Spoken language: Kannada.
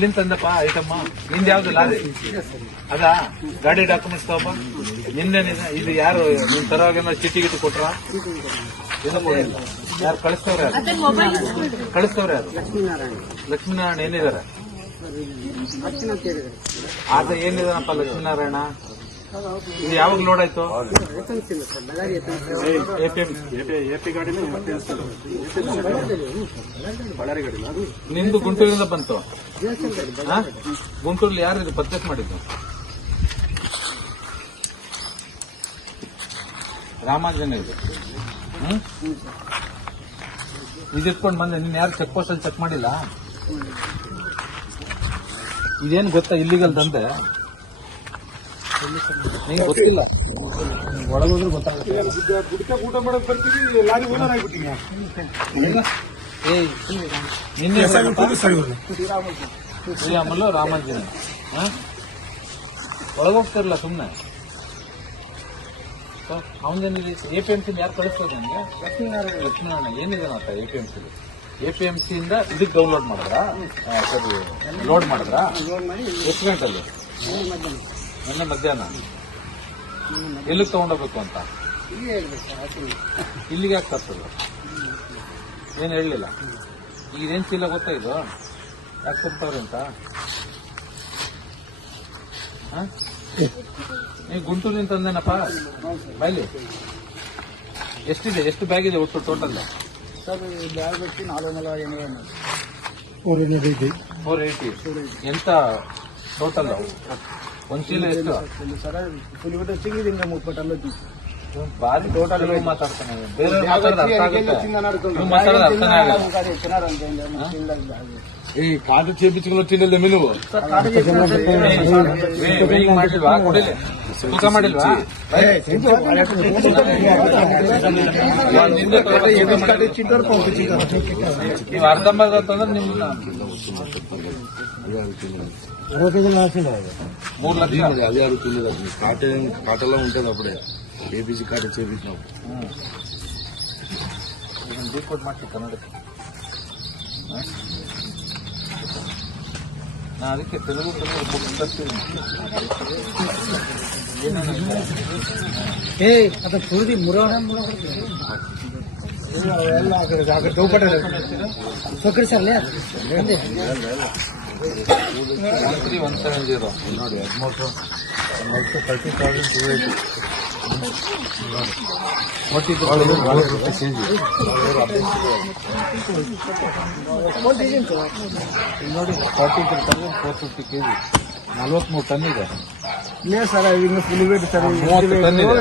ಎಲ್ಲಿಂದ ತಂದಪ್ಪ ಐಟಮ್ಮ? ನಿಂದ ಯಾವ್ದು ಲಾರಿ ಅದ? ಗಾಡಿ ಡಾಕ್ಯುಮೆಂಟ್ಸ್ ತಗೋಪ್ಪ. ನಿಂದೇನಿದೆ ಇದು? ಯಾರು ನಿನ್ ತರವಾಗ ಚೀಟಿ ಗಿಟ್ಟು ಕೊಟ್ರ? ಏನು ಕೊಡಿಲ್ಲ. ಯಾರು ಕಳಿಸ್ತವ್ರ? ಕಳಿಸ್ತವ್ರ ಯಾರು? ಲಕ್ಷ್ಮೀನಾರಾಯಣ ಏನಿದಾರೆ? ಆತ ಏನಿದಾನಪ್ಪ ಲಕ್ಷ್ಮೀನಾರಾಯಣ? ಇದು ಯಾವಾಗ ಲೋಡ್ ಆಯ್ತು? ನಿಂದು ಗುಂಟೂರಿಂದ ಬಂತು? ಗುಂಟೂರಲ್ಲಿ ಯಾರು ಇದು ಪರ್ಚೇಸ್ ಮಾಡಿದ್ದು? ರಾಮಾಂಜನ ಇದು. ಇದಿಟ್ಕೊಂಡು ಬಂದೆ. ನೀನ್ ಯಾರು ಚೆಕ್ ಪೋಸ್ಟ್ ಅಲ್ಲಿ ಚೆಕ್ ಮಾಡಿಲ್ಲ? ಇದೇನು ಗೊತ್ತಾ ಇಲ್ಲಿಗಲ್ ದಂಧೆ? ನಿಂಗೆ ಗೊತ್ತಿಲ್ಲ. ಒಳಗೋದ್ರೆ ಗೊತ್ತಾಗುತ್ತೆ. ಊಟ ಮಾಡೋದು ಬರ್ತೀವಿ, ಲಾರಿ ಓನರ್ ಆಗ್ಬಿಟ್ಟಿನಿ. ನಿನ್ನೆ ಶ್ರೀರಾಮಲ್ಲು ರಾಮಾಂಜನ ಒಳಗೋಗ್ತಿರಲ್ಲ ಸುಮ್ಮನೆ. ಅವನೇನಿದೆ? ಎಪಿಎಂಸಿ ಯಾರು ಕಳಿಸ್ಬೋದು ನನಗೆ? ಲಕ್ಷ್ಮೀನಾರಾಯಣ ಏನಿದೆ ಎಪಿಎಂಸಿ ಇಂದ ಇದಕ್ಕೆ ಡೌನ್ಲೋಡ್ ಮಾಡಿದ್ರಾ? ಸರಿ, ಲೋಡ್ ಮಾಡಿದ್ರಾ? ಎಷ್ಟು ಗಂಟೆಲ್ಲಿ? ನಿನ್ನೆ ಮಧ್ಯಾಹ್ನ. ಎಲ್ಲಿಗೆ ತಗೊಂಡೋಗ್ಬೇಕು ಅಂತ? ಇಲ್ಲಿಗೆ ಯಾಕೆ ತರ್ತದೆ? ಏನು ಹೇಳಲಿಲ್ಲ. ಈಗ ಇದೇನು ಚೀಲ ಗೊತ್ತಾ ಇದು? ಯಾಕೆ ತರ್ತಾವ್ರೆ ಅಂತ? ನೀವು ಗುಂಟೂರಿನ ತಂದೇನಪ್ಪ ಬೈಲಿ? ಎಷ್ಟಿದೆ? ಎಷ್ಟು ಬ್ಯಾಗ್ ಇದೆ ಒಟ್ಟು ಟೋಟಲ್? ಸರ್ ಬ್ಯಾಗ್ వచ్చి 480. ಎಂತ ಟೋಟಲ್? ಒಂದು ಚೀಲ ಎಷ್ಟು? ಸರ್ ಪುಲಿಬಿಟ್ಟು వచ్చి ఇంకా 30 టన్నులు వచ్చి ಬಾರಿ ಟೋಟಲ್ ಮಾತಾಡ್ತಾನೆ. ಬೇರೆ ಮಾತಾಡೋದು ಅರ್ಥ ಆಗುತ್ತೆ. ನೀವು ಮಾತಾಡೋದು ಅರ್ಥನೇ ಆಗಲ್ಲ. ಈ ಕಾರ್ಡ್ చేయించుకుని వచ్చిందే ನೀವು ಮಾಡಿಲ್ವಾ? ಕೊಡಿಲಿ, ತೂಕ ಮಾಡಿಲ್ವಾ? ನೀವು ಅರ್ಧಂಬರ್ಧ ಅಂತಂದ್ರೆ ನಿಮ್ಗೆ 3 లక్షలు. అదే అడుగుతుంది. కాటలో ఉంటుంది అప్పుడే ఏపీసీ కార్డు చేపించినాం. డీకోడ్ ಮಾಡ್ತೀವಿ ಕನ್ನಡಕ್ಕೆ. ನಾ ಅದಕ್ಕೆ ತೆಲುಗು ಬುಕ್ ತರ್ತೀನಿ. అతను చూడి మురవడం ಸೊಕ್ಕರಿಸಲ್ಲೇ 170 ನೋಡಿ 30,280 ನೋಡಿ 43,450 kg. 43 ಟನ್ ಇದೆ. ಸರ್. 30 ಟನ್ ಇದೆ.